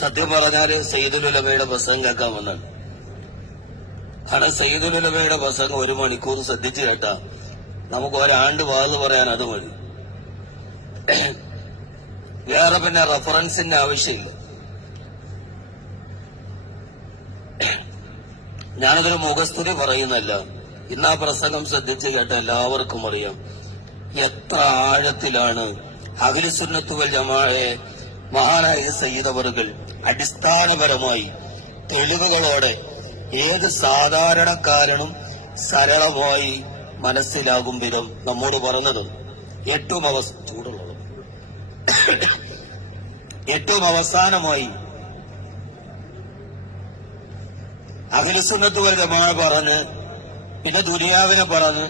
സത്യം പറഞ്ഞാല് സയ്യിദുലമയുടെ പ്രസംഗം കേൾക്കാൻ വന്നാണ് അവിടെ സയ്യിദുലമയുടെ പ്രസംഗം ഒരു മണിക്കൂർ ശ്രദ്ധിച്ചു കേട്ടാ നമുക്ക് ഒരാണ്ട് വാത് പറയാൻ അത് മതി വേറെ പിന്നെ റഫറൻസിന്റെ ആവശ്യമില്ല ഞാനതൊരു മുഖസ്തുതി പറയുന്നല്ല ഇന്ന് ആ പ്രസംഗം ശ്രദ്ധിച്ചു കേട്ട എല്ലാവർക്കും അറിയാം എത്ര ആഴത്തിലാണ് അഖിലസുന്നത്തുവൽ ജമാഴെ മഹാനായ സയ്യിദവറുകൾ അടിസ്ഥാനപരമായി തെളിവുകളോടെ ഏത് സാധാരണക്കാരനും സരളമായി മനസ്സിലാകും വിധം നമ്മോട് പറഞ്ഞത് ഏറ്റവും അവ ഏറ്റവും അവസാനമായി അഖിലസുന്നത്ത് വലുതമായ പറഞ്ഞ് പിന്നെ ദുനിയാവിനെ പറഞ്ഞ്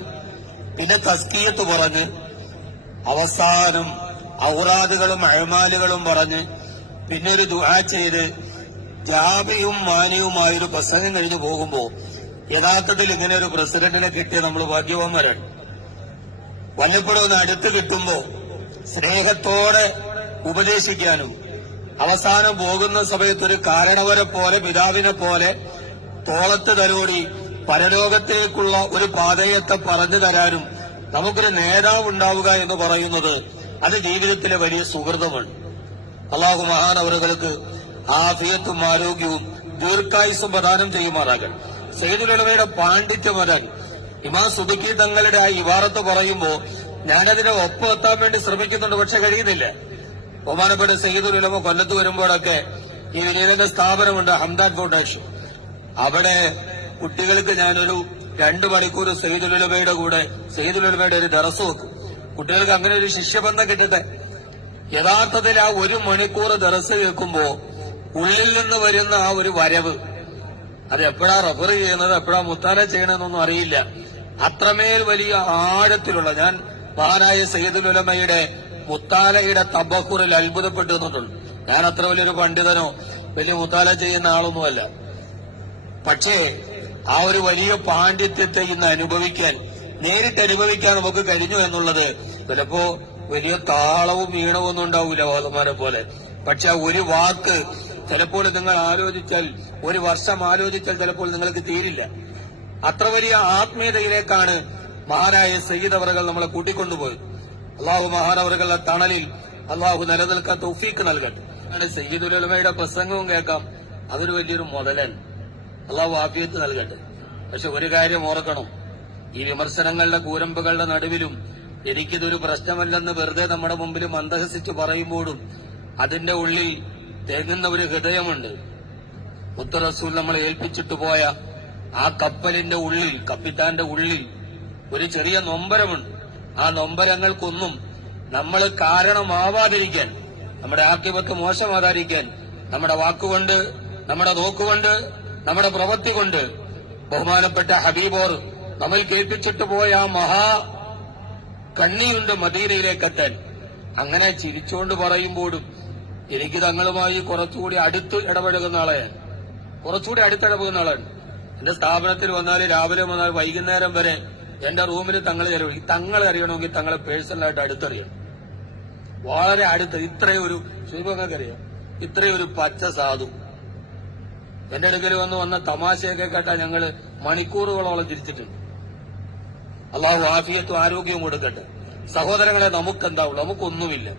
പിന്നെ തസ്കീയത്ത് പറഞ്ഞ് അവസാനം ഔറാദുകളും അഴമാലുകളും പറഞ്ഞ് പിന്നെ ഒരു ദുആ ചെയ്ത് ജാബിയും മാനിയുമായ ഒരു പ്രസംഗം കഴിഞ്ഞു പോകുമ്പോൾ യഥാർത്ഥത്തിൽ ഇങ്ങനെ ഒരു പ്രസിഡന്റിനെ കിട്ടിയ നമ്മൾ ഭാഗ്യവാന്മാരാണ് വല്ലപ്പോഴും ഒന്ന് അടുത്ത് കിട്ടുമ്പോൾ സ്നേഹത്തോടെ ഉപദേശിക്കാനും അവസാനം പോകുന്ന സമയത്ത് ഒരു കാരണവരെ പോലെ പിതാവിനെ പോലെ തോളത്ത് തലോടി പരലോകത്തേക്കുള്ള ഒരു പാതയത്തെ പറഞ്ഞു തരാനും നമുക്കൊരു നേതാവ് ഉണ്ടാവുക എന്ന് പറയുന്നത് അത് ജീവിതത്തിലെ വലിയ സുഹൃതമാണ് അള്ളാഹു അവരുകൾക്ക് ആഫിയത്തും ആരോഗ്യവും ദീർഘായുസും പ്രദാനം ചെയ്യുമാറാകട്ടെ സൈദുലമയുടെ പാണ്ഡിത്യം വരാൻ ഇമാം സുദിക്കി തങ്ങളുടെ ആ ഇവാറത്ത് പറയുമ്പോൾ ഞാനതിനെ ഒപ്പം എത്താൻ വേണ്ടി ശ്രമിക്കുന്നുണ്ട് പക്ഷെ കഴിയുന്നില്ല ബഹുമാനപ്പെട്ട സയ്യിദുലമ കൊല്ലത്ത് വരുമ്പോഴൊക്കെ ഈ വിനീതന്റെ സ്ഥാപനമുണ്ട് ഹംദാൻ ഫൗണ്ടേഷൻ അവിടെ കുട്ടികൾക്ക് ഞാനൊരു രണ്ടു മണിക്കൂർ സയ്യിദുലമയുടെ കൂടെ സയ്യിദുലമയുടെ ഒരു ദറസ് വെക്കും കുട്ടികൾക്ക് അങ്ങനെ ഒരു ശിഷ്യബന്ധം കിട്ടട്ടെ യഥാർത്ഥത്തിൽ ആ ഒരു മണിക്കൂർ ദറസ് കേൾക്കുമ്പോ ഉള്ളിൽ നിന്ന് വരുന്ന ആ ഒരു വരവ് അത് എപ്പോഴാ റഫർ ചെയ്യുന്നത് എപ്പോഴാ മുത്താല ചെയ്യണമെന്നൊന്നും അറിയില്ല അത്രമേൽ വലിയ ആഴത്തിലുള്ള ഞാൻ മഹാനായ സയ്യിദുലമയുടെ മുത്താലയുടെ തബക്കുറിൽ അത്ഭുതപ്പെട്ടു എന്നിട്ടുണ്ട് ഞാൻ അത്ര വലിയൊരു പണ്ഡിതനോ വലിയ മുത്താല ചെയ്യുന്ന ആളൊന്നുമല്ല പക്ഷേ ആ ഒരു വലിയ പാണ്ഡിത്യത്തെ ഇന്ന് അനുഭവിക്കാൻ നേരിട്ട് അനുഭവിക്കാൻ നമുക്ക് കഴിഞ്ഞു എന്നുള്ളത് ചിലപ്പോ വലിയ താളവും ഈണവും ഒന്നും ഉണ്ടാവില്ല വാദമാരെ പോലെ പക്ഷെ ഒരു വാക്ക് ചിലപ്പോൾ നിങ്ങൾ ആലോചിച്ചാൽ ഒരു വർഷം ആലോചിച്ചാൽ ചിലപ്പോൾ നിങ്ങൾക്ക് തീരില്ല അത്ര വലിയ ആത്മീയതയിലേക്കാണ് മഹാനായ സയ്യിദ് അവറുകൾ നമ്മളെ കൂട്ടിക്കൊണ്ടുപോയത് അള്ളാഹു മഹാനവറുകളുടെ തണലിൽ അള്ളാഹു നിലനിൽക്കാൻ തൗഫീക്ക് നൽകട്ടെ സയ്യിദ് ഉലമയുടെ പ്രസംഗവും കേൾക്കാം അതൊരു വലിയൊരു മുതലൻ അള്ളാഹു ആഫിയത്ത് നൽകട്ടെ പക്ഷെ ഒരു കാര്യം ഓർക്കണം ഈ വിമർശനങ്ങളുടെ കൂരമ്പുകളുടെ നടുവിലും എനിക്കിതൊരു പ്രശ്നമല്ലെന്ന് വെറുതെ നമ്മുടെ മുമ്പിൽ മന്ദഹസിച്ച് പറയുമ്പോഴും അതിന്റെ ഉള്ളിൽ തേങ്ങുന്ന ഒരു ഹൃദയമുണ്ട് മുത്തറസൂൽ നമ്മളെ ഏൽപ്പിച്ചിട്ട് പോയ ആ കപ്പലിന്റെ ഉള്ളിൽ കപ്പിത്താന്റെ ഉള്ളിൽ ഒരു ചെറിയ നൊമ്പരമുണ്ട് ആ നൊമ്പരങ്ങൾക്കൊന്നും നമ്മൾ കാരണമാവാതിരിക്കാൻ നമ്മുടെ ആക്കിപത്ത് മോശമാകാതിരിക്കാൻ നമ്മുടെ വാക്കുകൊണ്ട് നമ്മുടെ നോക്കുകൊണ്ട് നമ്മുടെ പ്രവൃത്തി കൊണ്ട് ബഹുമാനപ്പെട്ട ഹബീബോർ നമ്മൾ കേൾപ്പിച്ചിട്ട് പോയ ആ മഹാ കണ്ണിയുണ്ട് കട്ടൻ അങ്ങനെ ചിരിച്ചുകൊണ്ട് പറയുമ്പോഴും എനിക്ക് തങ്ങളുമായി കുറച്ചുകൂടി അടുത്ത് ഇടപഴകുന്ന ആളെയാണ് കുറച്ചുകൂടി അടുത്ത് ഇടപഴകുന്ന ആളാണ് എന്റെ സ്ഥാപനത്തിൽ വന്നാൽ രാവിലെ വന്നാൽ വൈകുന്നേരം വരെ എന്റെ റൂമിൽ തങ്ങളെ ചെലവഴി തങ്ങളെ അറിയണമെങ്കിൽ തങ്ങളെ പേഴ്സണലായിട്ട് അടുത്തറിയണം വളരെ അടുത്ത് ഇത്രയൊരു ഒരു ഇത്രയൊരു ഒരു പച്ച സാധു എന്റെ അടുക്കൽ വന്ന് വന്ന തമാശയൊക്കെ കേട്ടാ ഞങ്ങള് മണിക്കൂറുകളോളം ചിരിച്ചിട്ടുണ്ട് അള്ളാഹു ആഫിയത്തും ആരോഗ്യവും കൊടുക്കട്ടെ സഹോദരങ്ങളെ എന്താവുള്ളൂ നമുക്കൊന്നുമില്ല